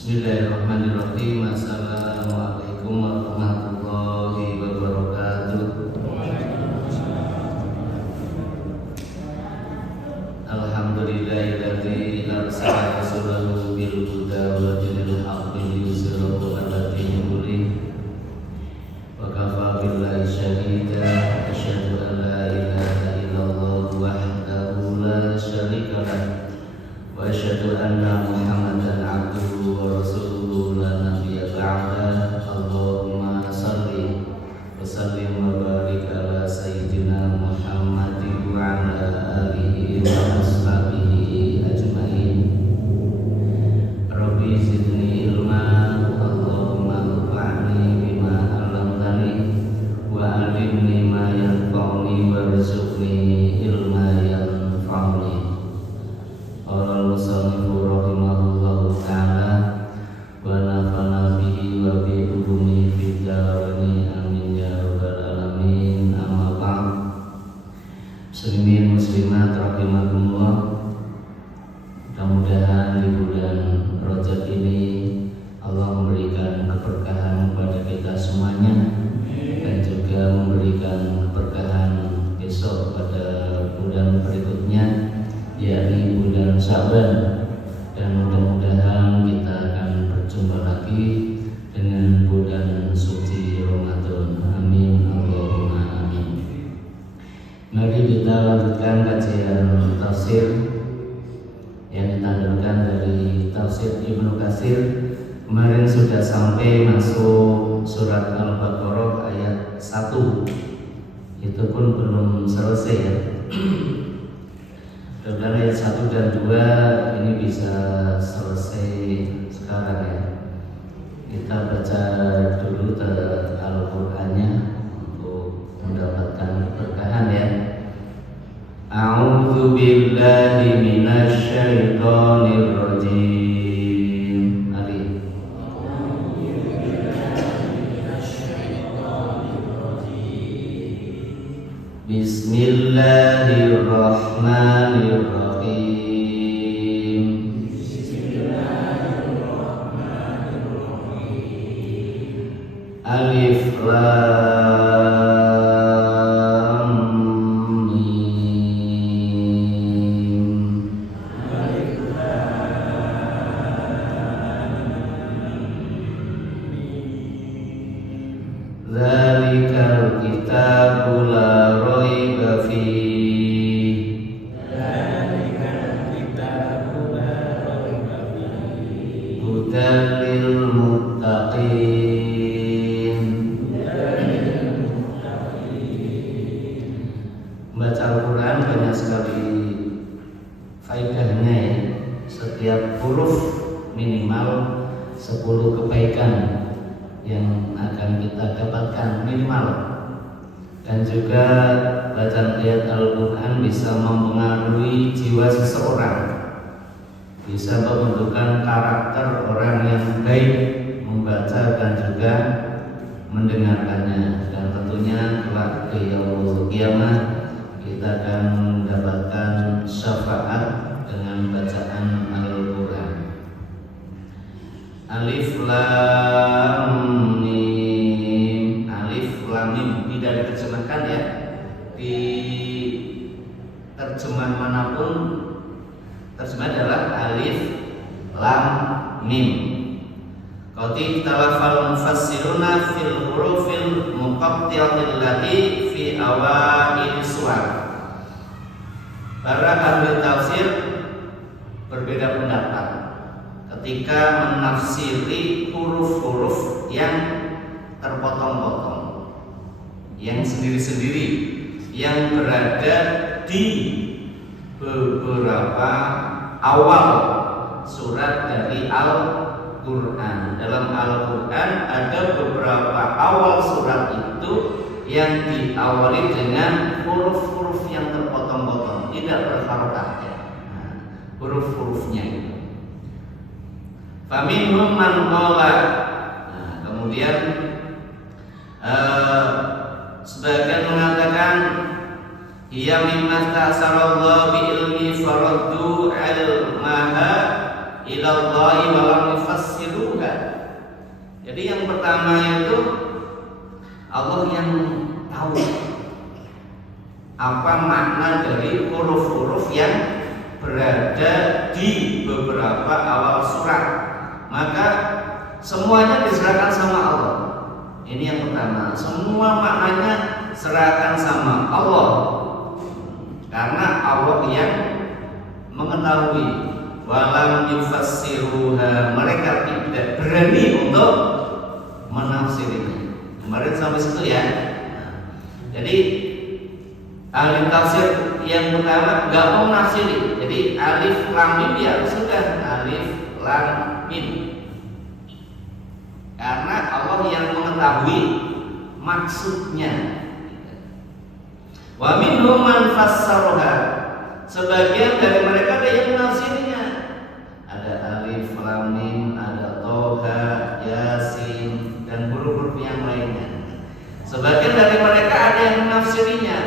Bismillahirrahmanirrahim. Assalamualaikum warahmatullahi wabarakatuh. Alhamdulillahilladzi arsala rasulahu bil huda wa dinil haqqi liyuzhirahu 'ala dini kullih. Wa kafaa billahi shahida. Asyhadu an la ilaha illallah wahdahu la syarika lah. Wa asyhadu anna Muhammadan abduhu wa rasuluhu la nabiyya ba'da. Allahumma shalli wa sallim wa barik ala sayyidina Muhammadin wa ala alihi wa ashabihi ajma'in. Rabbi zidni ilma, Allahumma anfa'ni bima 'allamtani wa 'allimni ma yanfa'uni warzuqni ilma yanfa'uni. Qala al-musannifu rahimahullahu ta'ala wa nafa'ana bihi wa bi ulumi fid dharain amin ya rabbal alamin. Amma ba'd. Muslimin muslimat rahimakumullah. Mudah-mudahan di bulan Rajab ini Allah memberikan keberkahan kepada kita semuanya dan juga memberikan keberkahan besok pada bulan berikutnya, yakni bulan Sya'ban, dan mudah-mudahan kita akan berjumpa lagi dengan bulan suci Ramadan. Amin Allahumma amin. Mari kita lanjutkan kajian tafsir yang ditampilkan dari tafsir Ibnu Katsir. Kemarin sudah sampai masuk surat Al-Baqarah ayat 1. Itu pun belum selesai ya. Dan ayat 1 dan 2 ini bisa selesai sekarang ya. Kita baca dulu Al-Qur'annya untuk mendapatkan keberkahan ya. A'udzu billahi minasy syaithanir rajim. Mari. Bismillahirrahmanirrahim. Alif lam mim. Dzalikal kitabu la raiba fihi. Hudan lil muttaqin. Baca Al-Quran banyak sekali faedahnya ya. Setiap huruf minimal 10 kebaikan yang akan kita dapatkan minimal. Dan juga bacaan ayat Al-Quran bisa mempengaruhi jiwa seseorang, bisa membentukkan karakter orang yang baik membaca dan juga mendengarkannya. Dan tentunya kelak di yaumul qiyamah kita akan mendapatkan syafaat dengan bacaan Al-Quran. Alif lam mim. Alif lam mim tidak diterjemahkan ya. Di terjemahan manapun terjemahan adalah alif lam mim. Qati talafal mufassiruna fil hurufil muqatta'atil lati fi awail suwar. Para ahli tafsir berbeda pendapat ketika menafsiri huruf-huruf yang terpotong-potong, yang sendiri-sendiri, yang berada di beberapa awal surat dari Al-Quran. Dalam Al-Quran ada beberapa awal surat itu yang diawali dengan huruf-huruf yang terpotong-potong, tidak berharokat ya. Nah, huruf-hurufnya itu. Faminhum man qala. Nah, kemudian sebagian mengatakan ia mimma ta'asarallahu bi ilmi faraddu al-maha ila Allahi wa lam yufassiru Jadi yang pertama itu Allah yang tahu apa makna dari huruf-huruf yang berada di beberapa awal surat. Maka semuanya diserahkan sama Allah. Ini yang pertama. Semua maknanya serahkan sama Allah. Karena Allah yang mengetahui. Walam yufassiruha, mereka tidak berani untuk menafsirinya. Kemarin sampai situ ya. Jadi ahli tafsir yang pertama nggak mau menafsiri. Jadi alif lam mim ya sudah alif lam mim. Karena Allah yang mengetahui maksudnya. Wa minhum man fassaraha. Sebagian dari mereka ada yang menafsirinya. Ada alif lam mim, ada toha, yasin dan huruf-huruf yang lainnya. Sebagian dari mereka ada yang menafsirinya.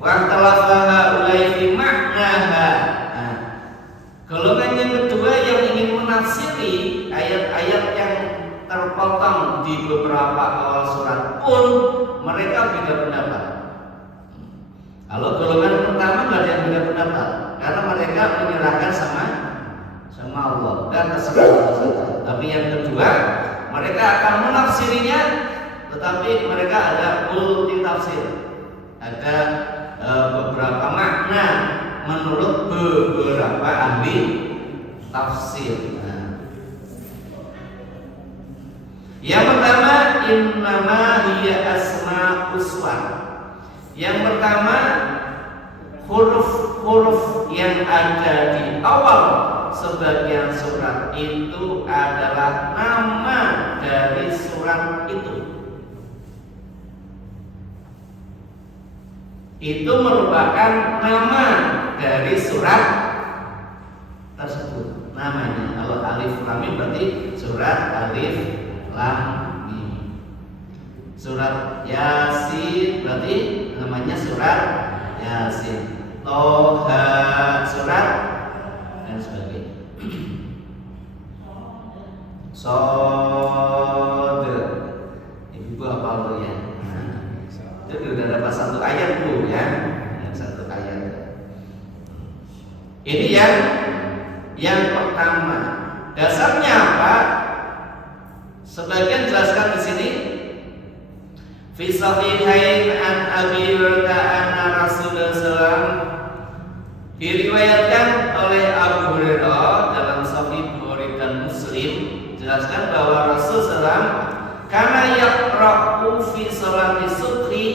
Wa talafaha ulai fi maknaha. Golongan yang kedua yang ingin menafsiri ayat-ayat yang terpotong di beberapa awal surat pun mereka beda pendapat. Kalau golongan pertama nggak ada yang beda pendapat karena mereka menyerahkan sama Allah dan terserah Allah saja. Tapi yang kedua mereka akan menafsirinya, tetapi mereka ada multi tafsir, ada beberapa makna menurut beberapa ahli tafsir. Yang pertama innama hiya asma'us suwar. Yang pertama huruf-huruf yang ada di awal sebagian surat itu adalah nama dari surat itu. Itu merupakan nama dari surat tersebut. Namanya kalau alif lam mim berarti surat alif lam mim. Surat Yasin berarti namanya surat Yasin. Toha surat dan sebagainya. Sod. Ibu apa lo ya? Jadi udah dapat satu ayat bu ya, satu ayat. Ini yang pertama. Dasarnya apa? Sebagian jelaskan di sini. Fi sahihain an Abi Hurairah anna Rasulullah SAW diriwayatkan oleh Abu Hurairah dalam Sahih Bukhari dan Muslim, jelaskan bahwa Rasulullah SAW karena yaqra'u fi sholati subhi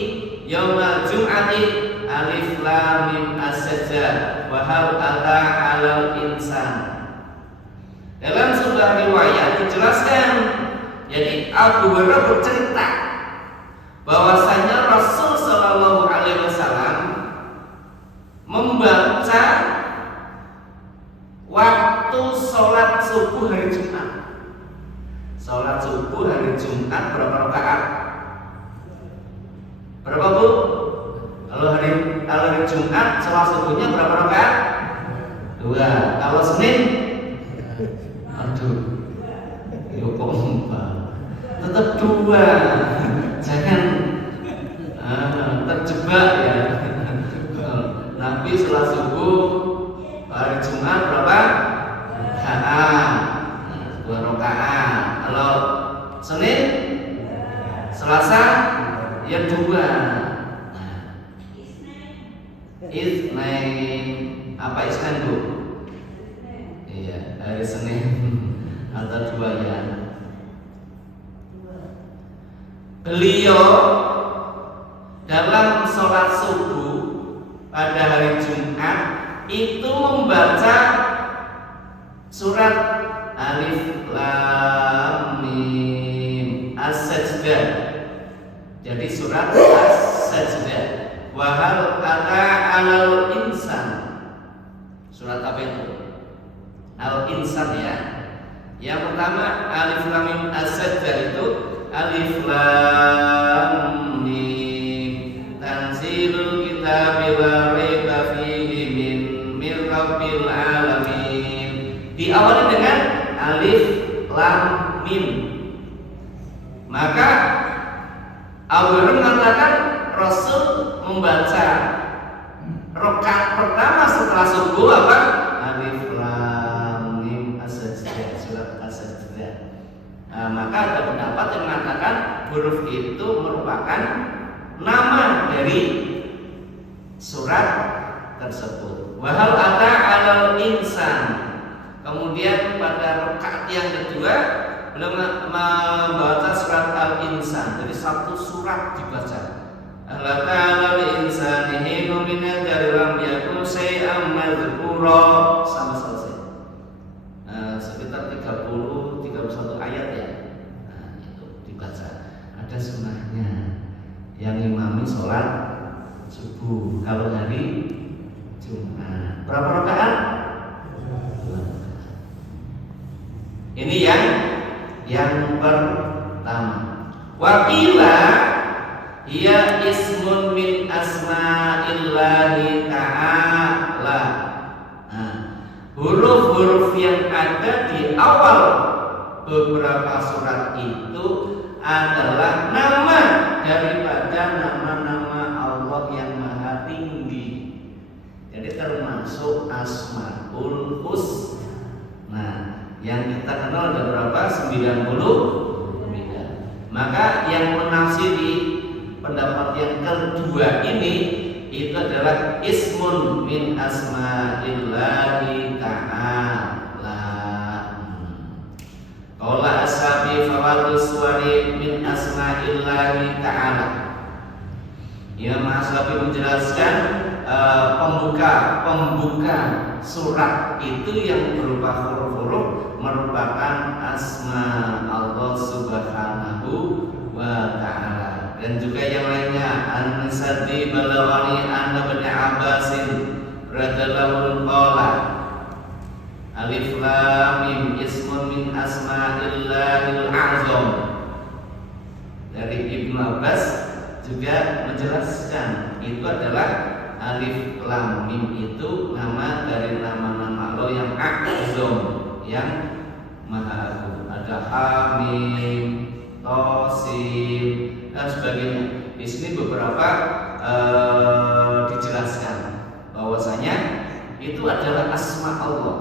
yaumal jum'ati alif lam mim as-sajdah wa hal ata 'alal insan. Dalam sebuah riwayat dijelaskan, jadi Abu Hurairah bercerita bahwasanya Rasul Shallallahu Alaihi Wasallam membaca waktu sholat subuh hari Jumat. Sholat subuh hari Jumat berapa rakaat? Berapa bu? Kalau hari Jumat sholat subuhnya berapa rakaat? 2. Kalau Senin, aduh, tetap 2. Jangan terjebak ya. Nabi sholat subuh hari Jumat berapa? Rakaat, 2 rakaat. Kalau Senin, Selasa ya 2. Isnain. Apa Isnain bu? Iya, hari Senin atau 2 ya. Beliau dalam sholat subuh pada hari Jumat itu membaca surat alif lam mim as-sajdah. Jadi surat as-sajdah. Wa hal ata 'alal insan. Surat apa itu? Al-insan ya. Yang pertama alif lam mim as-sajdah itu alif lam mim tanzilul kitabi la raiba fihi min rabbil alamin. Diawali dengan alif lam mim. Maka Abu Hurairah mengatakan Rasul membaca rakaat pertama setelah subuh apa? Alif Lam Mim As-Sajdah, surat As-Sajdah. Maka ada pendapat yang mengatakan huruf itu merupakan nama dari surat tersebut. Wahal ata alal insan. Kemudian pada rakaat yang kedua beliau membaca surat Al-Insan. Jadi satu surat dibaca. Allah ta'ala insani hinu minal dari lam yakun say'am madhkura, sama selesai. Sekitar 31 ayat ya. Itu dibaca. Ada sunnahnya yang imami sholat subuh kalau hari Jumat. Berapa rakaat? Ini yang pertama. Wakila ia ismun min asma'illahi ta'ala. Huruf-huruf yang ada di awal beberapa surat itu adalah nama daripada nama-nama Allah yang maha tinggi. Jadi termasuk Asmaul Husna. Yang kita kenal ada berapa? 90. Maka yang menafsiri pendapat yang kedua ini itu adalah ismun min asma'illahi ta'ala. Qala ashabi fawadus suwari min asma'illahi ta'ala. Imam Ashabi menjelaskan pembuka surat itu yang berupa huruf-huruf merupakan asma Allah Subhanahu wa ta'ala. Dan juga yang lainnya an-Sadi balawani anna bin Abbasin radhiyallahu qala alif lam mim ismun min asma'illahil a'zam. Dari Ibnu Abbas juga menjelaskan itu adalah alif lam mim itu nama dari nama-nama Allah yang a'zam, yang maha agung. Ada Hamim, Tosim dan sebagainya. Di sini beberapa dijelaskan bahwasanya itu adalah asma Allah.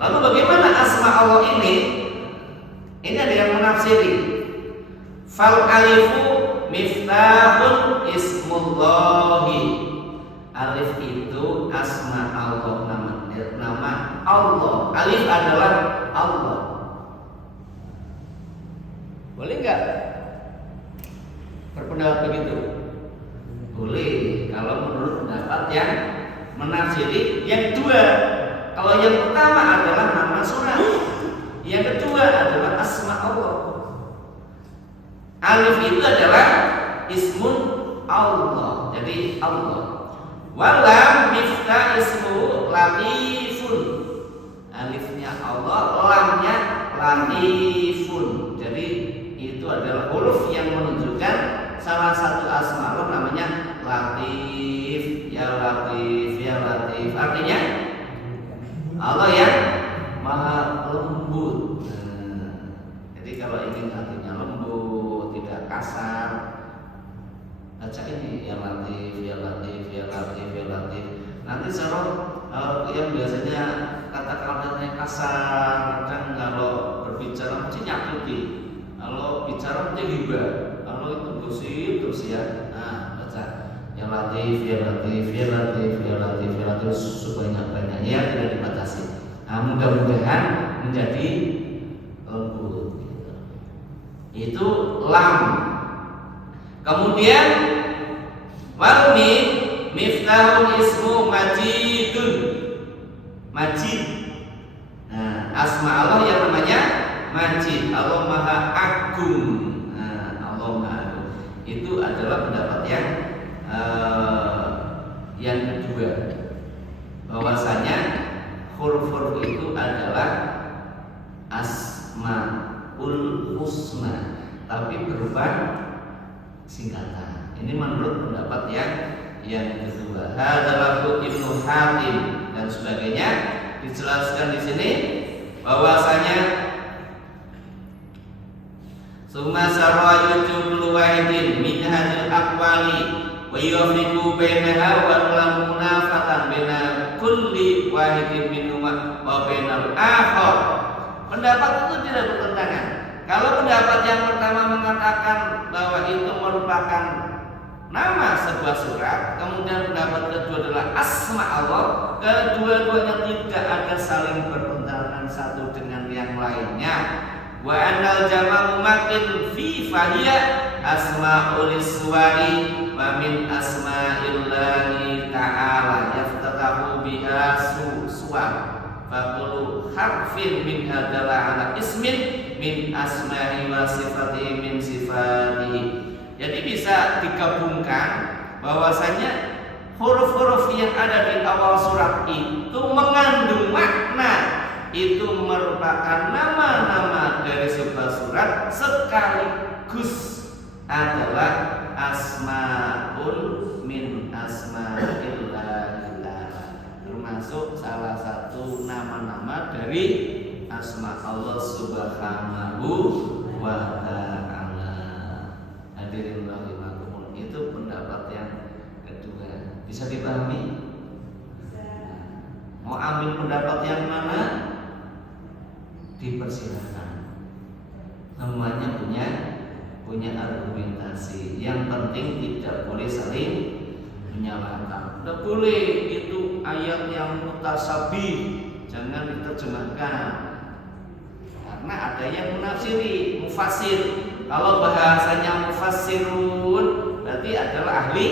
Lalu bagaimana asma Allah ini? Ini ada yang menafsiri. Fal alifu miftahun ismullahi. Alif itu asma Allah, nama Allah. Alif adalah Allah. Boleh nggak berpendapat begitu? Boleh kalau menurut pendapat yang menafsiri yang kedua. Kalau yang pertama adalah nama surat, yang kedua adalah asma Allah. Alif itu adalah ismun Allah, jadi Allah. Walam miftah ismu latifun. Alifnya Allah, lamnya latifun. Jadi itu adalah huruf yang menunjukkan salah satu asma Allah namanya Latif. Ya Latif, ya Latif. Artinya Allah yang maha lembut. Jadi kalau ingin artinya lembut, tidak kasar, baca ini ya Latif, ya Latif, ya Latif, ya Latif. Nanti seorang yang biasanya kata-katanya kasar, kadang kalau berbicara mesti nyakiti. Kalau bicara mesti hibah. Kalau itu gosip terus ya. Nah, baca ya Latif, ya Latif, ya Latif, ya Latif, ya Latif sebanyak-banyaknya, tidak dibatasi. Nah, mudah-mudahan menjadi lembut. Itu lam. Kemudian warmi miftahun ismu majidun. Majid. Nah, asma Allah yang namanya Majid. Allah maha agung. Nah, Allah maha agung. Itu adalah pendapat yang kedua, bahwasanya huruf-huruf itu adalah asmaul husna, tapi berupa singkatan. Ini menurut pendapat yang kedua. Hadalah Ibnu Hatim dan sebagainya dijelaskan di sini bahwasanya Tsumma sarwa yujul wahidin min hadhil aqwali wa yufiqu bainaha wa lam munafatan baina kulli wahidin minhuma wa bainal akhar. Pendapat itu tidak bertentangan. Kalau pendapat yang pertama mengatakan bahwa itu merupakan nama sebuah surat, kemudian pendapat kedua adalah asma Allah, kedua-duanya tidak ada saling bertentangan satu dengan yang lainnya. Wa anal jama' makin fi fahiya asma'ul suwari wa min asma'illahi ta'ala yaftatahu biha suwar faqulu harfin min hadala ala ismin min asma'i wa sifati min sifatihi. Jadi bisa digabungkan bahwasanya huruf-huruf yang ada di awal surat itu mengandung makna, itu merupakan nama-nama dari sebuah surat sekaligus adalah asmaul min asma'illah, termasuk salah satu nama-nama dari asma Allah Subhanahu wa ta'ala. Hadirin rahimakumullah, itu pendapat yang kedua. Bisa dipahami? Mau ambil pendapat yang mana? Dipersilakan. Semuanya punya argumentasi. Yang penting tidak boleh saling menyalahkan. Tidak boleh itu ayat yang mutasyabih, jangan diterjemahkan. Karena ada yang menafsiri, mufassir. Kalau bahasanya mufassirun berarti adalah ahli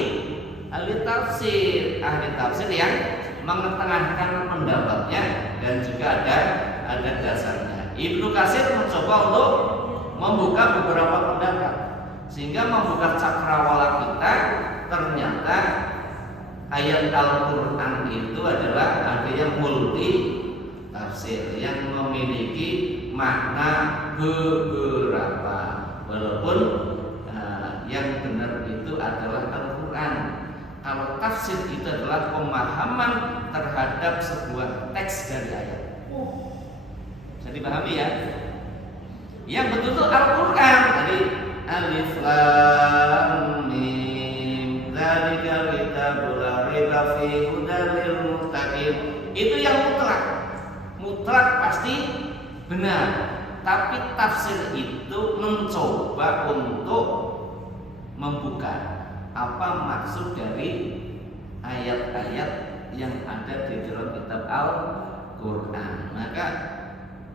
tafsir. Ahli tafsir yang mengetengahkan pendapatnya dan juga ada dasarnya. Ibnu Katsir mencoba untuk membuka beberapa pendapat, sehingga membuka cakrawala kita ternyata ayat Al-Quran itu adalah ada yang multi tafsir, yang memiliki makna beberapa, walaupun yang benar itu adalah Al-Quran. Kalau tafsir itu adalah pemahaman terhadap sebuah teks dari ayat. Bisa dipahami ya? Yang betul-betul Al-Quran tadi alif lam mim dzalikal kitabul la raiba fihi hudal lil muttaqin. Itu yang mutlak. Mutlak pasti benar. Tapi tafsir itu mencoba untuk membuka apa maksud dari ayat-ayat yang ada di dalam kitab Al-Quran. Maka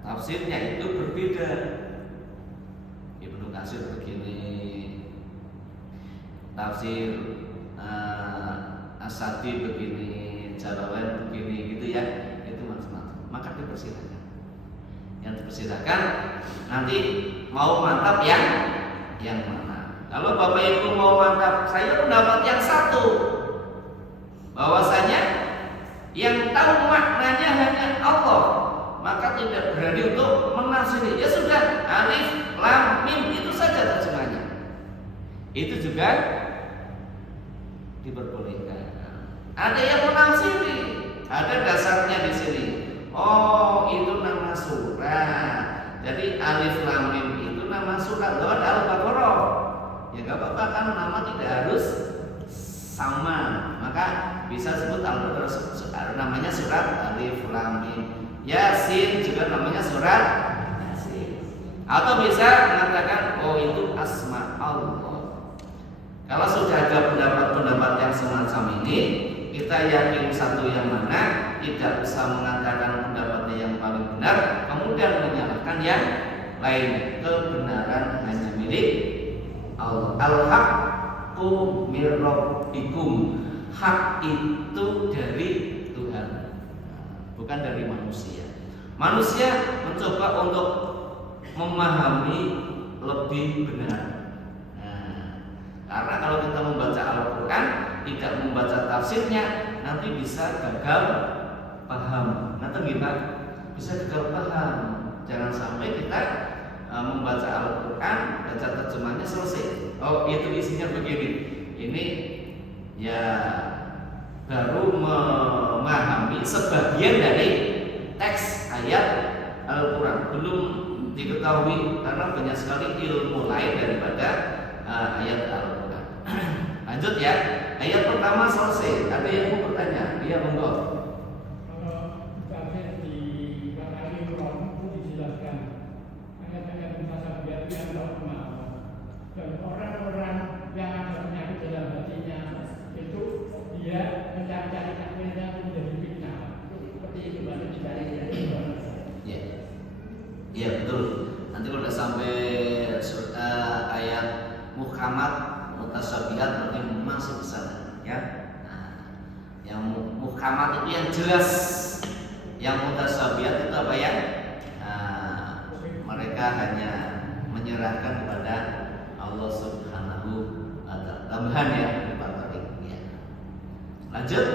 tafsirnya itu berbeda. Ibnu Katsir begini, tafsir As-Sadi begini, Jalalain begini, gitu ya. Itu macam-macam. Maka dipersilakan. Yang dipersilakan nanti mau mantap yang mana. Kalau Bapak Ibu mau mantap, saya pendapat yang satu, bahwasanya yang tahu maknanya hanya Allah, maka tidak berani untuk menafsiri. Ya sudah, alif lam mim itu saja terjemahnya. Itu juga diperbolehkan. Ada yang menafsiri, ada dasarnya di sini. Oh, itu nama surat. Jadi alif lam mim itu nama surat lewat Al-Baqarah. Ya gak apa-apa, kan nama tidak harus sama. Maka bisa sebut Al-Baqarah namanya surat alif lam mim. Yasin juga namanya surat Yasin. Atau bisa mengatakan oh itu asma Allah. Kalau sudah ada pendapat-pendapat yang semacam ini, kita yakin satu yang mana, tidak bisa mengatakan pendapatnya yang paling benar, kemudian menyalahkan yang lain. Kebenaran hanya milik Allah. Al-haqqu mir rabbikum. Hak itu dari Tuhan, bukan dari manusia. Manusia mencoba untuk memahami lebih benar. Karena kalau kita membaca Al-Quran tidak membaca tafsirnya, nanti bisa gagal paham. Nanti gimana? Bisa gagal paham. Jangan sampai kita membaca Al-Quran, baca terjemahnya selesai. Oh, itu isinya begini. Ini ya baru memahami sebagian dari teks ayat Al-Quran. Belum diketahui karena banyak sekali ilmu lain daripada ayat Al-Quran. Lanjut ya. Ayat pertama selesai. Ada yang mau bertanya? Dia monggo. Dan orang-orang yang ada penyakit dalam hatinya itu dia mencari-cari takdirnya menjadi fitnah. Seperti itu baru dicari dari Ya, ya betul. Nanti kalau sudah sampai ayat muhkamat, mutasyabihat berarti masuk ke sana. Ya, nah, yang muhkamat itu yang jelas, yang mutasyabihat itu apa ya? Mereka hanya menyerahkan kepada Allah Subhanahu wa Ta'ala. Tambahan ya, ya. Lanjut.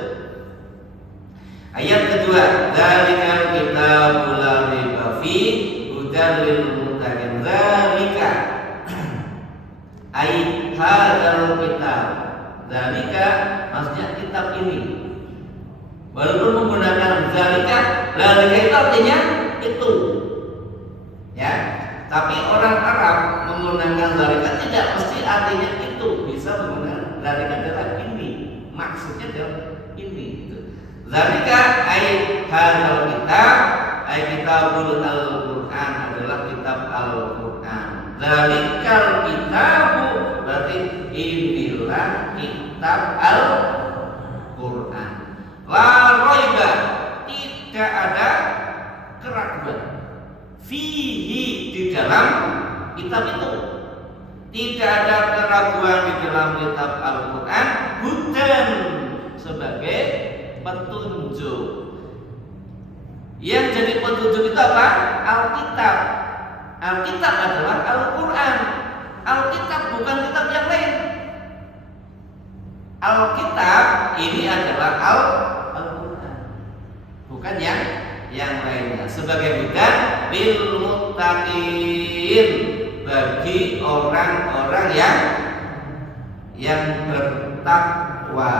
Ayat kedua, dzalikal kitabul la raiba fi hudan lil muttaqin. Dzalika ai hadzal kitab. Dzalika maksudnya kitab ini. Walaupun menggunakan dzalika, dzalika itu artinya itu. Ya, tapi orang Arab menggunakan dzalika tidak mesti artinya itu, bisa menggunakan dzalika adalah ini. Maksudnya adalah ini gitu. Dzalika ai hadzal kitab, ai kitabul Al-Qur'an adalah kitab Al-Qur'an. Dzalikal kitabu berarti inilah kitab Al-Qur'an. La raiba, tidak ada keraguan. Fihi, di dalam kitab itu tidak ada keraguan di dalam kitab Al-Quran. Hudan, sebagai petunjuk. Yang jadi petunjuk itu apa? Alkitab. Alkitab adalah Al-Quran. Alkitab bukan kitab yang lain. Alkitab ini adalah Al-Quran, bukan yang lainnya. Sebagai hudan lil muttaqin, bagi orang-orang yang bertakwa.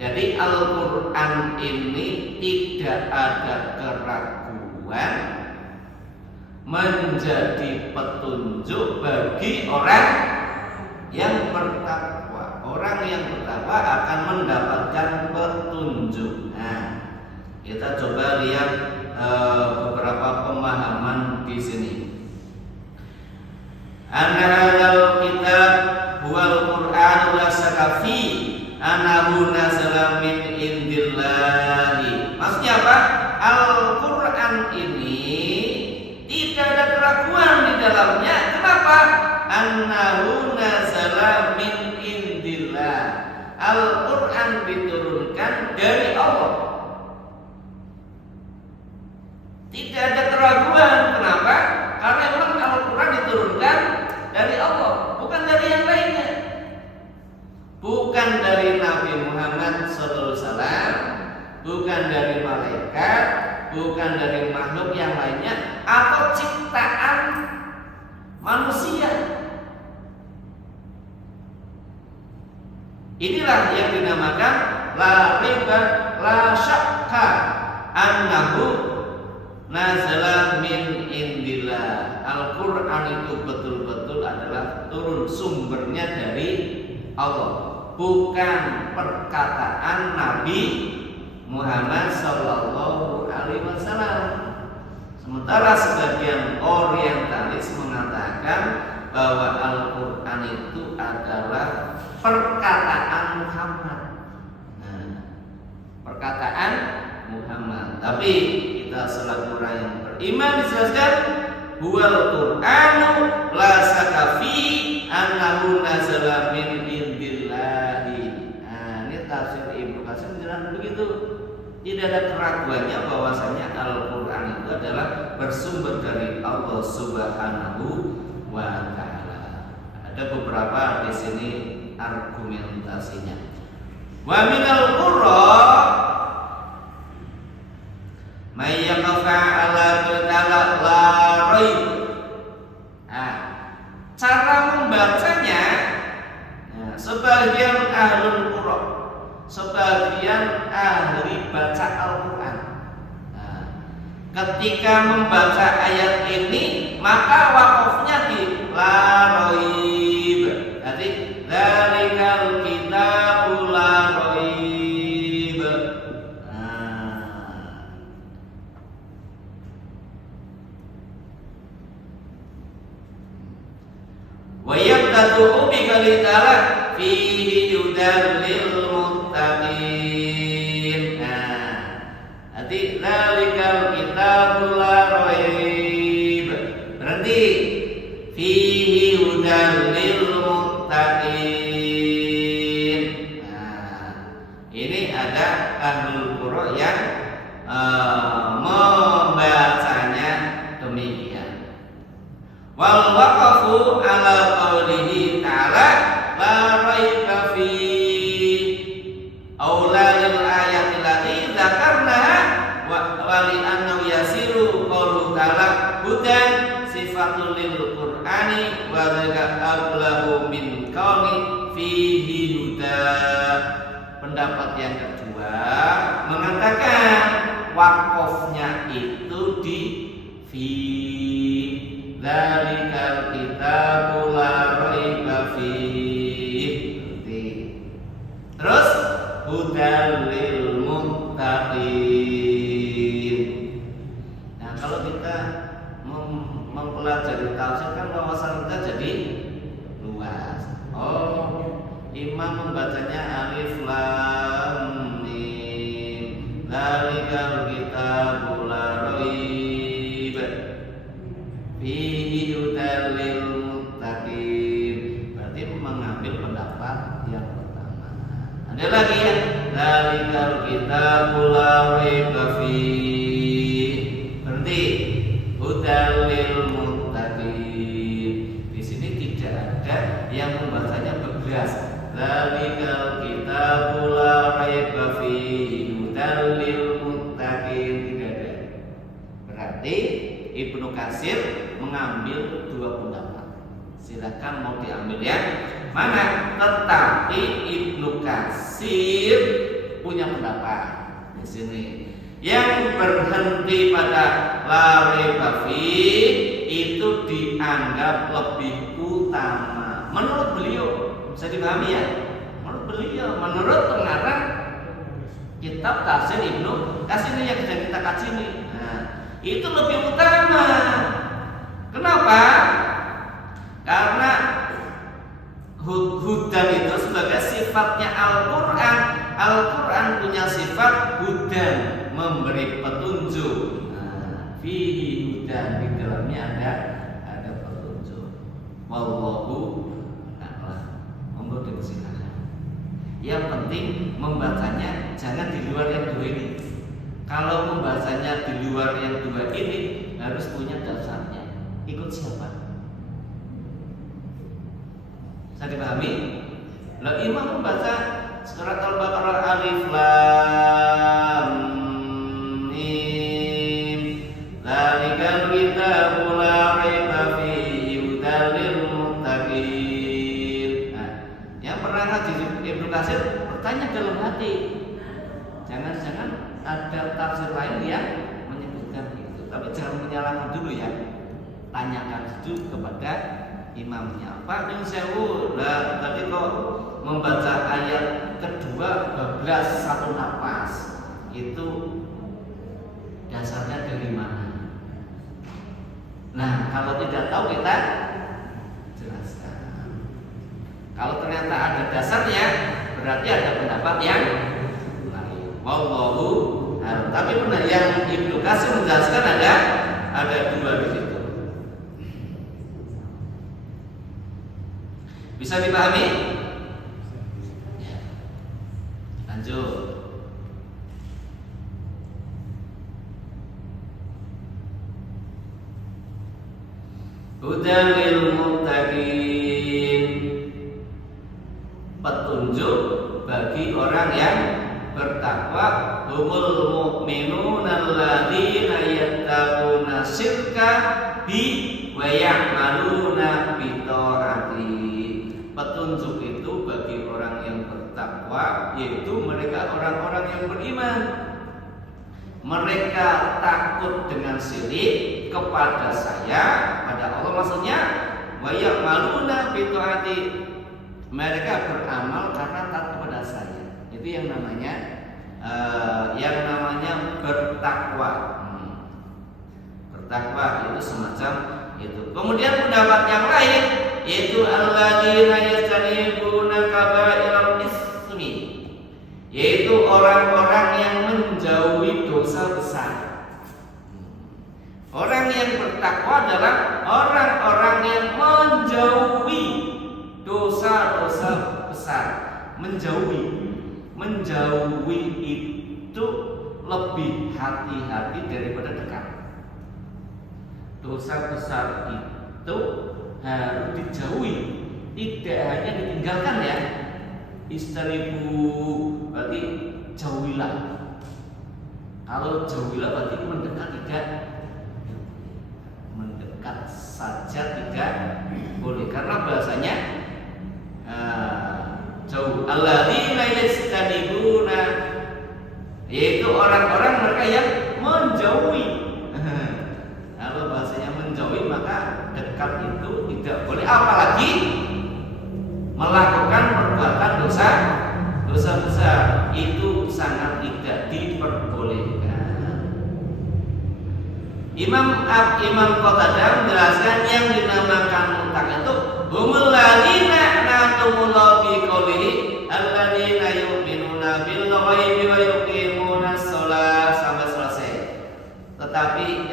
Jadi Al-Quran ini tidak ada keraguan, menjadi petunjuk bagi orang yang bertakwa. Orang yang bertakwa akan mendapatkan petunjuk. Nah, kita coba lihat beberapa pemahaman di sini. Anna hadzal kitab huwal Qur'an la sakafi annahu nazala min indillahi. Maksudnya apa? Al-Qur'an ini tidak ada keraguan di dalamnya. Kenapa? Annahu nazala min indillah. Al-Qur'an diturunkan dari Allah. Tidak ada keraguan. Kenapa? Karena memang Al-Quran diturunkan dari Allah, bukan dari yang lainnya. Bukan dari Nabi Muhammad SAW, bukan dari malaikat, bukan dari makhluk yang lainnya, atau ciptaan manusia. Inilah yang dinamakan la riba la syakka annahu nazala min indillah. Al-Quran itu betul-betul adalah turun, sumbernya dari Allah, bukan perkataan Nabi Muhammad Sallallahu Alaihi Wasallam. Sementara sebagian orientalis mengatakan bahwa Al-Quran itu adalah perkataan Muhammad. Nah, perkataan Muhammad. Tapi kita selaku orang yang beriman dijelaskan huwal Qur'anu la sakafi annahu nazala min indillahi. Nah, ini tafsir Ibnu Katsir menjelaskan begitu. Tidak ada keraguannya bahwasanya Al-Qur'an itu adalah bersumber dari Allah Subhanahu wa Ta'ala. Ada beberapa di sini argumentasinya. Wa minal qura may yaqfa ala qala la raib. Nah, cara membacanya, nah, sebagian ahlul qura, sebagian ahli baca Al-Quran, nah, ketika membaca ayat ini maka wakafnya di la raib. Jadi dzalikal kitabu la raib. Wa yabtadu bi qalitala fihi hudan lil muttaqin. Jadi dzalikal kitabu la raib. Berarti fihi hudan lil muttaqin. Ini ada ahlul qur'an yang membacanya demikian. Wal waqafu ala qaulihi ta'ala la raiba fi aulalil ayati lati dzakarna wa li annahu yasiru qaulu ta'ala hudan sifatul lil qur'ani wa dzaka ablahu min qauli fihi huda. Pendapat yang kedua mengatakan wakofnya itu di fi dzalikal kitabu la raiba fihi. Terus hudal lil muttaqin. Nah, kalau kita mempelajari tafsir kan wawasan kita jadi luas. Oh, imam membacanya alif lam mim. Dzalikal kitabu la raib fihi hudal lil muttaqin. Berarti mengambil pendapat yang pertama. Ada lagi ya, dzalikal kitabu la raiba fihi. Berarti hudal lil muttaqin. Di sini tidak ada yang membacanya bergeras. Dzalikal kitabu la raiba fihi hudal lil muttaqin. Tidak ada. Berarti Ibnu Katsir mengambil dua pendapat. Silakan mau diambil yang mana. Tetapi Ibnu Katsir punya pendapat di sini yang berhenti pada la raiba fi itu dianggap lebih utama. Menurut beliau, bisa dipahami ya? Menurut beliau, menurut pengarang kitab tafsir Ibnu Katsir yang sedang kita kaji ini, itu lebih utama. Kenapa? Karena hudan itu sebagai sifatnya Al-Quran. Al-Quran punya sifat hudan, memberi petunjuk. Fihi hudan, di dalamnya ada petunjuk. Wallahu a'lam. Monggo dipersilakan. Yang penting membacanya jangan di luar yang dua ini. Kalau membacanya di luar yang dua ini harus punya dasarnya. Ikut siapa? Bisa dipahami? Kalau imam membaca surat Al-Baqarah alif lam mim dzalikal kitabu la raiba fihi hudal lil muttaqin. Yang pernah ngaji Ibnu Katsir bertanya dalam hati, jangan-jangan ada tafsir lain yang menyebutkan itu. Tapi jangan menyalahkan dulu ya. Tanyakan dulu kepada imamnya. Pak Nyun Sewu, tadi kok membaca ayat kedua bablas satu nafas, itu dasarnya dari mana? Nah, kalau tidak tahu kita jelaskan. Kalau ternyata ada dasarnya, berarti ada pendapat yang lain. Wallahu a'lam. Tapi benar yang Ibnu Katsir menjelaskan ada dua di situ. Bisa dipahami? Ya. Lanjut. Hudan lil muttaqin. Petunjuk bagi orang yang bertakwa. Humul mu'minuna alladzina yattaquna syirka bi wa ya'maluna bi ta'ati. Petunjuk itu bagi orang yang bertakwa, yaitu mereka orang-orang yang beriman mereka takut dengan syirik kepada saya, pada Allah maksudnya, wa ya'maluna bi taati, mereka beramal karena taat kepada saya. Itu yang namanya bertakwa. Bertakwa itu semacam itu. Kemudian pendapat yang lain yaitu alladzina yastanibuna kaba'iral ismi, yaitu orang-orang yang menjauhi dosa besar. Orang yang bertakwa adalah orang-orang yang menjauhi dosa-dosa besar. Menjauhi itu lebih hati-hati daripada dekat. Dosa besar itu harus dijauhi, tidak hanya ditinggalkan ya. Istaribu berarti jauhilah. Kalau jauhilah berarti mendekat tidak. Mendekat saja tidak boleh, karena bahasanya jauh. Alladzina yastanibuna, yaitu orang-orang mereka yang menjauhi. Kalau bahasanya menjauhi maka dekat itu tidak boleh, apalagi melakukan perbuatan dosa besar, itu sangat tidak diperbolehkan. Imam Qatadah menjelaskan yang dinamakan muttaq itu humul ladzina na'tumullahu bi qoulihi alladzina yu'minuna bil ghaibi wa yuqimuna shalah sampai selesai. Tetapi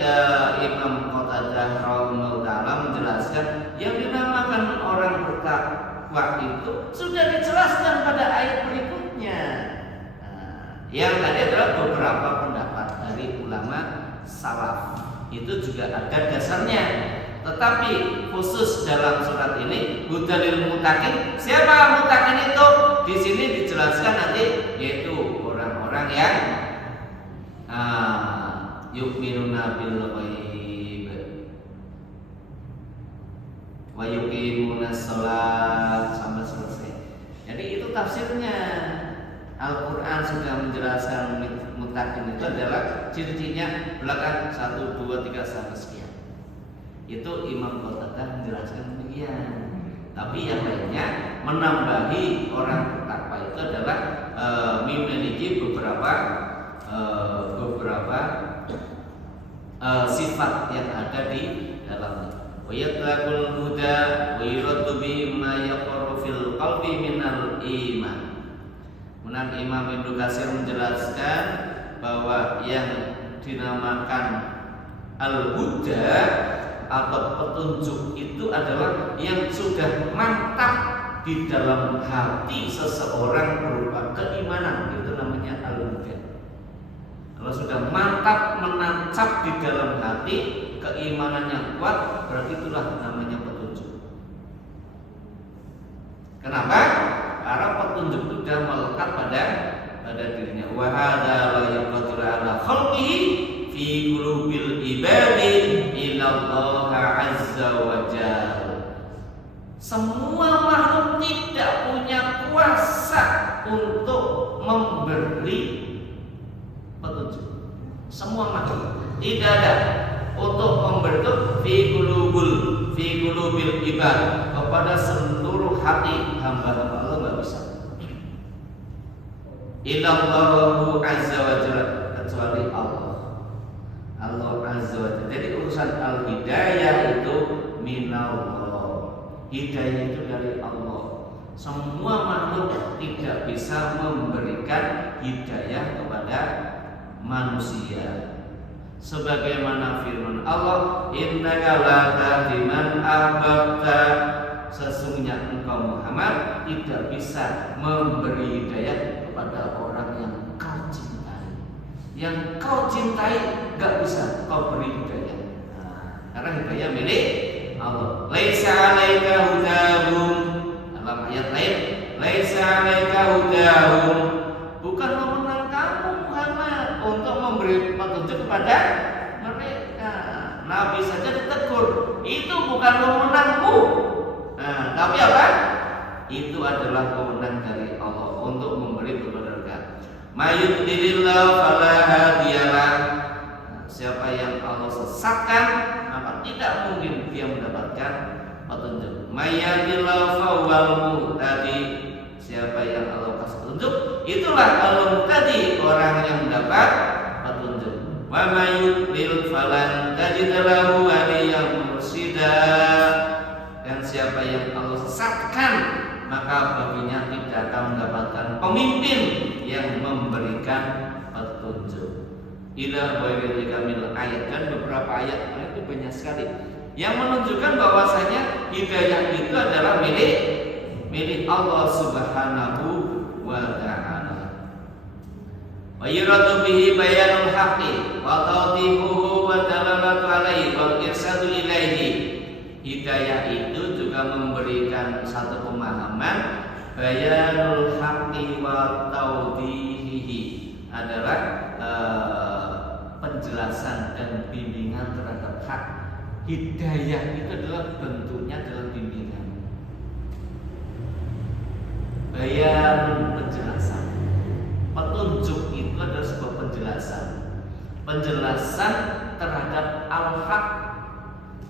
Imam Qatadah rahimahullah ta'ala menjelaskan yang dinamakan orang bertakwa itu sudah dijelaskan pada ayat berikutnya. Yang tadi adalah beberapa pendapat dari ulama salaf, itu juga ada dasarnya. Tetapi khusus dalam surat ini hudalil muttaqin, siapa muttaqin itu? Di sini dijelaskan nanti, yaitu orang-orang yang yu'minuna bil ghaib wa yuqimuna shalah sampai selesai. Jadi itu tafsirnya. Al-Quran sudah menjelaskan muttaqin itu adalah ciri-cirinya belakang 1, 2, 3 sampai sekian. Itu Imam Qatadah menjelaskan demikian. Tapi yang lainnya menambahi orang bertakwa itu adalah memiliki beberapa sifat yang ada di dalamnya. Wa yatlaqul huda wa yuradu bi ma yaqarru fil qalbi minal iman. Kemudian Imam Ibnu Katsir menjelaskan bahwa yang dinamakan al-huda atau petunjuk itu adalah yang sudah mantap di dalam hati seseorang berupa keimanan, itu namanya al-huda. Kalau sudah mantap menancap di dalam hati, keimanannya kuat, berarti itulah namanya petunjuk. Kenapa? Karena petunjuk itu sudah melekat pada dirinya. Wa hadza la yaqdiru ala khalqihi fi qulubil ibadi illa Allah azza wa jalla. Semua makhluk tidak punya kuasa untuk memberi petunjuk. Semua makhluk tidak ada untuk memberi fi qulubil ibad kepada seluruh hati hamba-hamba Allah, nggak bisa. Illallahu azza wa jalla, kecuali Allah azza wa jalla. Jadi urusan al-hidayah itu minallah. Hidayah itu dari Allah. Semua makhluk tidak bisa memberikan hidayah kepada manusia. Sebagaimana firman Allah, innaka la tahdi man ahbabta, sesungguhnya engkau Muhammad tidak bisa memberi hidayah kepada orang yang kau cintai. Yang kau cintai gak bisa kau beri hidayah. Karena hidayah milik Allah. Laisa 'alaika hudahum, dalam ayat lain, laisa 'alaika hudahum, bukan wewenang kamu Muhammad untuk memberi petunjuk kepada mereka. Nabi saja ditegur, itu bukan wewenangmu. Tapi apa? Itu adalah wewenang dari Allah untuk memberi kepada mereka. Mayudlilillahu fala hadiyalah. Siapa yang Allah sesatkan, maka tidak mungkin dia mendapatkan petunjuk. Mayyadillahu fahuwal muhtadi. Siapa yang Allah kasih petunjuk, itulah al-muhtadi, orang yang mendapat petunjuk. Wa may yudlil falan tajid lahu waliyyan mursida. Dan siapa yang Allah sesatkan, maka baginya tidak akan mendapatkan pemimpin yang memberikan petunjuk. Ila ghairi kamil ayat, dan beberapa ayat itu banyak sekali yang menunjukkan bahwasanya hidayah itu adalah milik Allah Subhanahu wa ta'ala. Wa yuradu bihi bayanul haqqi wa tawdihuhu wa dalalatu alaihi wal irsadu ilaihi. Hidayah itu juga memberikan satu pemahaman, bayanul haqqi wa tawdihihi adalah penjelasan dan bimbingan terhadap hak. Hidayah itu adalah bentuknya adalah bimbingan. Bayan penjelasan. Petunjuk itu adalah sebuah penjelasan. Penjelasan terhadap al-haq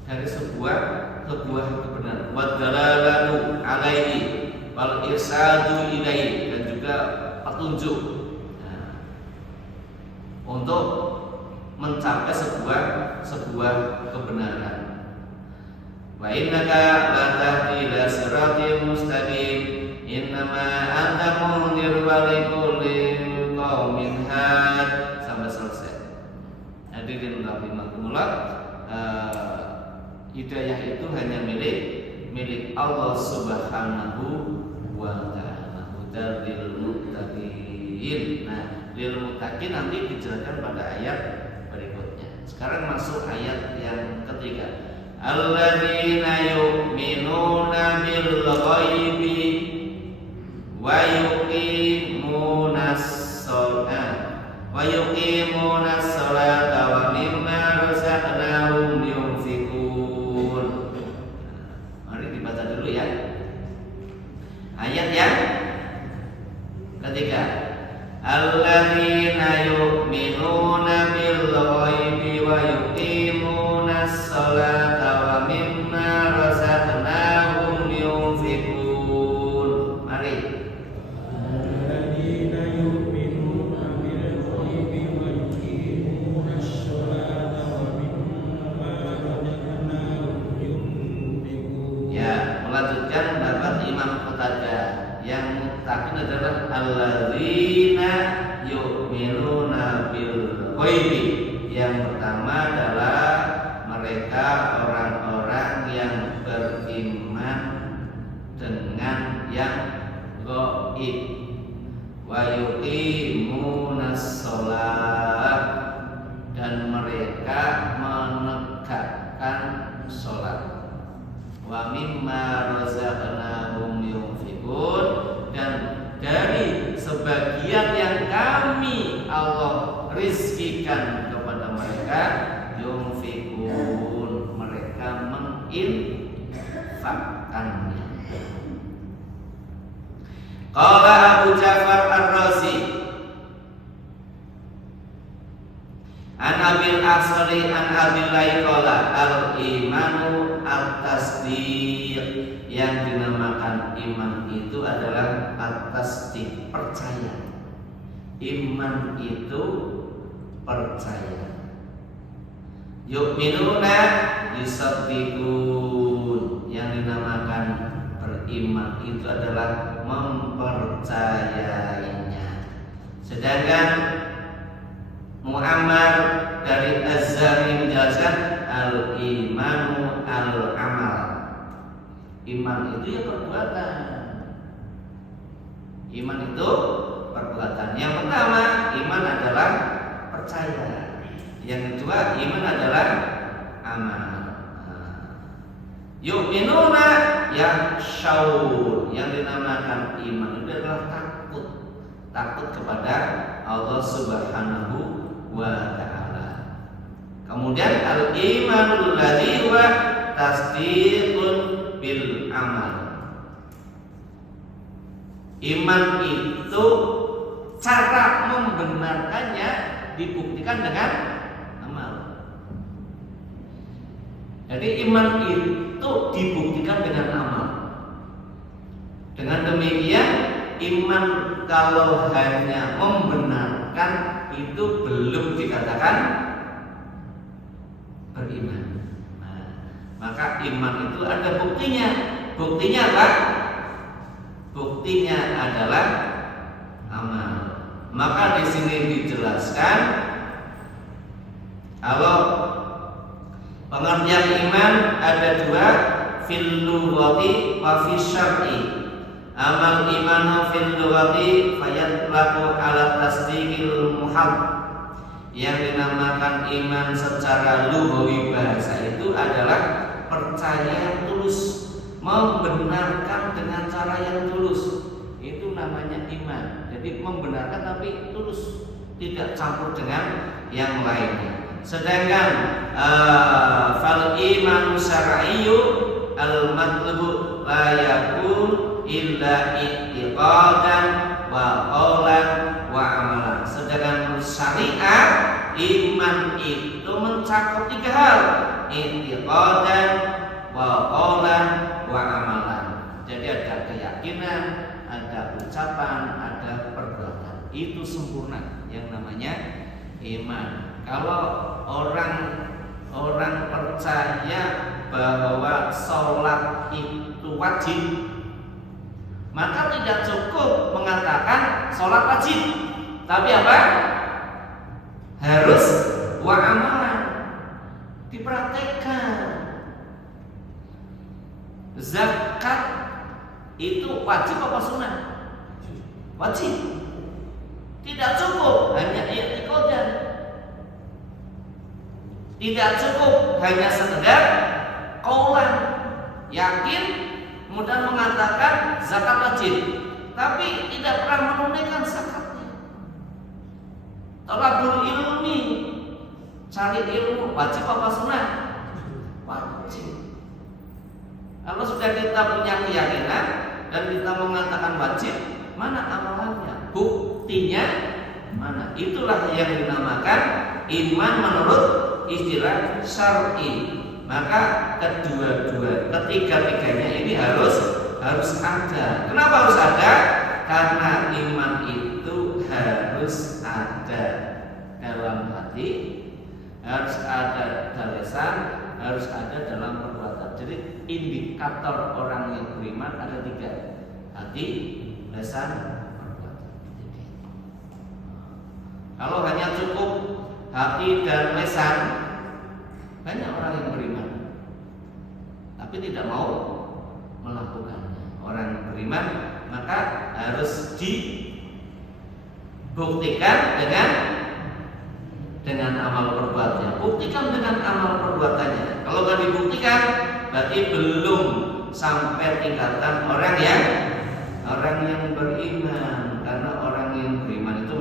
dari sebuah kebenaran. Wa dalalatu alaihi wal irsadu ilaihi, dan juga petunjuk untuk mencapai sebuah kebenaran. Wa innaka la tahdi ila siratal mustaqim innama anta munzir wa likulli qaumin had, sampai selesai. Hadirin rahimakumullah, hidayah itu hanya milik Allah Subhanahu wa ta'ala. Hudal lil muttaqin. Nah, lil muttaqin nanti dijelaskan pada ayat berikutnya. Sekarang masuk ayat yang ketiga. Alladzina yu'minuna bil ghaibi wa yuqimunas sholata wa mimma razaqnahum yunfiqun. Mari dibaca dulu ya. Ayat yang ketiga. Alladzina yu'minuna bil ghaibi wa yuqimunas sholata wa mimma razaqnahum yunfiqun. Mari. Alladzina yu'minuna bil ghaibi wa yuqimunas sholata wa mimma razaqnahum yunfiqun. Ya, melanjutkan pendapat Imam Qatadah. Yang muttaqin adalah alladzina yu'minuna bil ghaibi. Yang pertama adalah mereka orang-orang yang beriman dengan yang gaib. Wa yuqimunas shalah, dan mereka menegakkan salat. Wa mimma razaqnahum yunfiqun, dan dari sebagian yang kami Allah rizkikan kepada mereka, yunfiqun, mereka menginfakkannya. Qala Abu Ja'far Ar-Razi an Abil Asri an Abillahi qala al-imanu at-tasdiq. Yang dinamakan iman itu adalah at-tasdiq, percaya. Iman itu percaya. Yu'minuna yusaddiqun. Yang dinamakan beriman itu adalah mempercayainya. Sedangkan Muhammad dari Az-Zari menjelaskan al-imanu al-amal. Iman itu ya perbuatan. Iman itu perbuatan. Yang pertama, iman adalah percaya. Yang kedua, iman adalah amal. Yu'minuna yakhshawun. Yang dinamakan iman itu adalah takut. Takut kepada Allah Subhanahu wa ta'ala. Kemudian al-imanul ladzi wa tasdiqun bil amal. Iman itu cara membenarkannya dibuktikan dengan amal. Jadi iman itu dibuktikan dengan amal. Dengan demikian iman kalau hanya membenarkan itu belum dikatakan beriman. Nah, maka iman itu ada buktinya. Buktinya apa? Buktinya adalah amal. Maka di sini dijelaskan kalau pengertian iman ada dua, fil lughati wa fil syar'i. Amal imanu fil lughati fayatlaqu ala tasdiqil muhal. Yang dinamakan iman secara lughawi bahasa itu adalah percaya yang tulus, membenarkan dengan cara yang tulus. Itu namanya iman. Jadi membenarkan tapi tulus, tidak campur dengan yang lainnya. Sedangkan fal iman syar'iyyu al matlubu la yakun illa i'tiqadan wa qawlan wa amalan. Sedangkan syariat iman itu mencakup tiga hal, i'tiqadan wa qawlan wa amalan. Jadi ada keyakinan, ada ucapan, ada perbuatan. Itu sempurna yang namanya iman. Kalau orang percaya bahwa sholat itu wajib, maka tidak cukup mengatakan sholat wajib, tapi apa? Harus wa amalan, dipraktekkan. Zakat itu wajib apa sunnah? Wajib. Tidak cukup hanya i'tiqadan. Tidak cukup hanya sekedar qaulan, yakin kemudian mengatakan zakat wajib, tapi tidak pernah menunaikan zakatnya. Talabul ilmi, cari ilmu, wajib apa sunnah? Wajib. Kalau sudah kita punya keyakinan dan kita mengatakan wajib, mana amalannya? Buktinya mana? Itulah yang dinamakan iman menurut istilah syar'i. Maka ketiga-tiganya ini harus ada. Kenapa harus ada? Karena iman itu harus ada dalam hati, harus ada dalam lisan, harus ada dalam perbuatan. Jadi indikator orang yang beriman ada tiga: hati, lisan, perbuatan. Kalau hanya cukup hati dan lisan, banyak orang yang beriman tapi tidak mau melakukannya. Orang yang beriman maka harus dibuktikan dengan amal perbuatannya. Buktikan dengan amal perbuatannya. Kalau tidak dibuktikan, berarti belum sampai tingkatan orang yang beriman. Karena orang yang beriman itu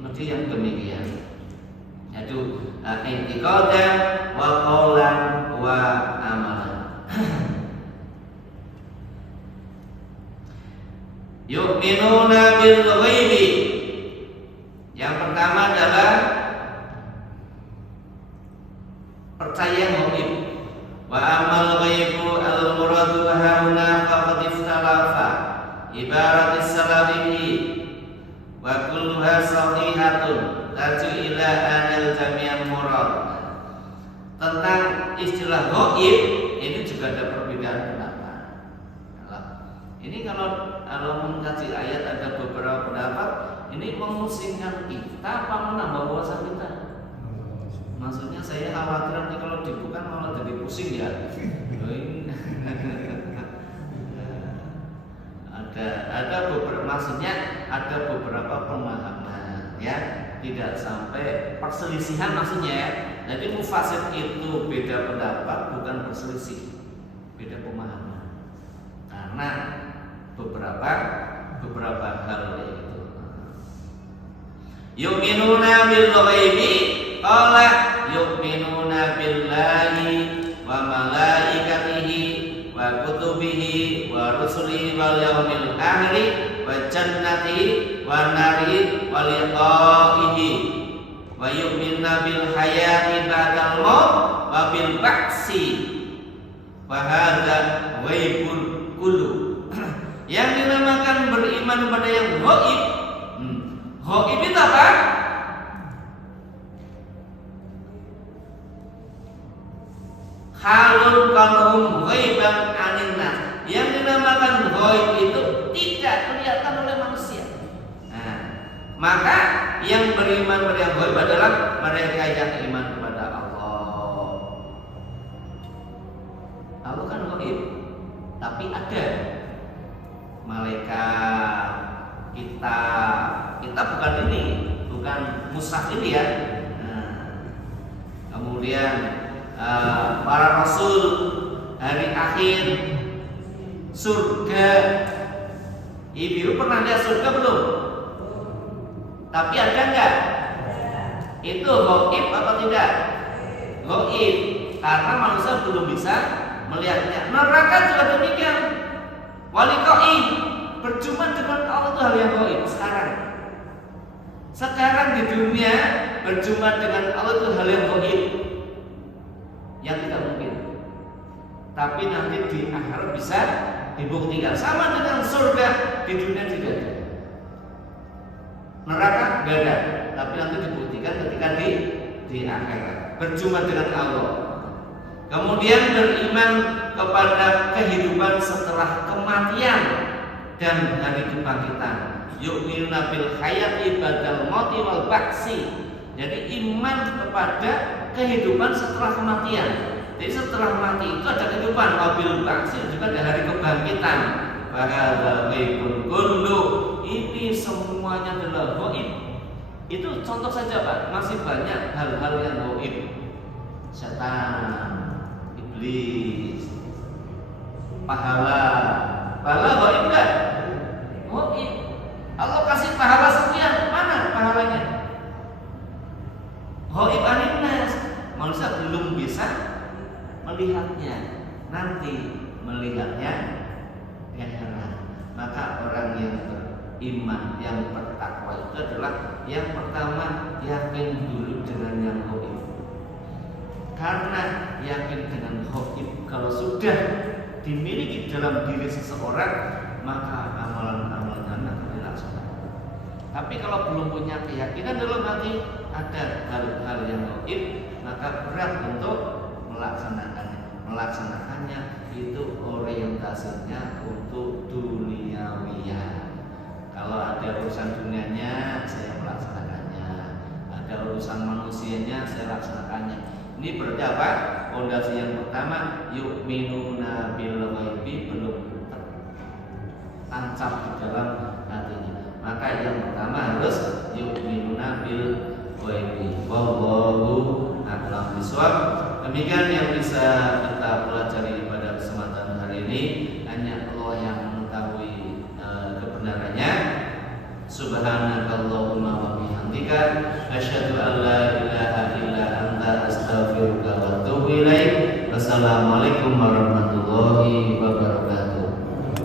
mesti yang demikian. Yaitu i'tiqadan wa qawlan wa amalan. Yu'minuna bil ghaibi. Yang pertama adalah percaya ghaib. Wa amal ghaibu al muradu hauna faqad iftalafa ibaratis salafihi wa kulluha sahihatun laju ila anil jami'an murad. Tentang istilah ghaib ini juga ada perbedaan pendapat. Ini kalau mengkaji ayat ada beberapa pendapat. Ini memusingkan kita apa menambah wawasan kita? Maksudnya saya khawatir nanti kalau dibuka malah jadi pusing ya. ada beberapa, maksudnya ada beberapa pemahaman ya, tidak sampai perselisihan maksudnya ya. Jadi mufasir itu beda pendapat bukan berselisih, beda pemahaman. Karena beberapa hal itu. Yu'minuna bil ghaibi, qala yu'minuna billahi wa malaikatihi wa kutubihi wa rusulihi wal yaumil akhir wa jannati wa nari wa liqa'ihi wa yu'minna bil hayati ba'dal maut wa bil ba'si wa hadza ghaibul qulub. Yang dinamakan beriman pada yang gaib. Gaib itu apa? Halun kalhum ghaiban anin nas. Yang dinamakan gaib itu tidak kelihatan oleh manusia. Nah, maka yang beriman pada yang gaib adalah mereka yang iman kepada Allah. Allah kan gaib, tapi ada malaikat, kita bukan ini, bukan mushaf ini ya. Nah, kemudian para rasul, hari akhir, surga. Ibu pernah lihat surga belum? Tapi ada enggak? Itu gaib apa tidak? Gaib, karena manusia belum bisa melihatnya. Neraka juga demikian. Waliqa'i, berjumpa dengan Allah itu hal yang gaib sekarang. Sekarang di dunia berjumpa dengan Allah itu hal yang gaib, yang tidak mungkin. Tapi nanti di akhirat bisa dibuktikan. Sama dengan surga, di dunia tidak ada. Neraka tidak ada, tapi nanti dibuktikan ketika di akhirat berjumpa dengan Allah. Kemudian beriman kepada kehidupan setelah kematian dan hari kebangkitan. Yu'minuna bil hayati ba'dal mauti wal ba'si. Jadi iman kepada kehidupan setelah kematian. Jadi setelah mati itu ada kehidupan, wabil ba'si juga ada hari kebangkitan. Bahwa ghaibun kullu, ini semuanya adalah gaib. Itu contoh saja Pak, masih banyak hal-hal yang gaib. Setan, iblis, pahala gaib enggak? Gaib. Allah kasih pahala sekian, mana pahalanya? Gaib aninnas, manusia belum bisa melihatnya, nanti melihatnya di akhirat. Maka orang yang beriman, yang bertakwa itu adalah yang pertama yakin dulu dengan yang gaib. Karena yakin dengan gaib, kalau sudah dimiliki dalam diri seseorang, maka amalan-amalannya akan dilaksanakan. Tapi kalau belum punya keyakinan dalam hati ada hal-hal yang gaib, maka berat untuk melaksanakannya itu orientasinya untuk duniawiya. Kalau ada urusan dunianya saya melaksanakannya, ada urusan manusianya saya laksanakannya. Ini berarti apa? Fondasi yang pertama, yu'minuna bil ghaibi, belum tancap di dalam hatinya. Maka yang pertama harus yu'minuna bil ghaibi. Wallahu a'lam bishawab. Demikian yang bisa kita pelajari pada kesempatan hari ini. Hanya Allah yang mengetahui kebenarannya. Subhanakallahumma wa bihamdika asyhadu an la ilaha illa anta astaghfiruka wa atubu ilaik. Wassalamualaikum warahmatullahi wabarakatuh.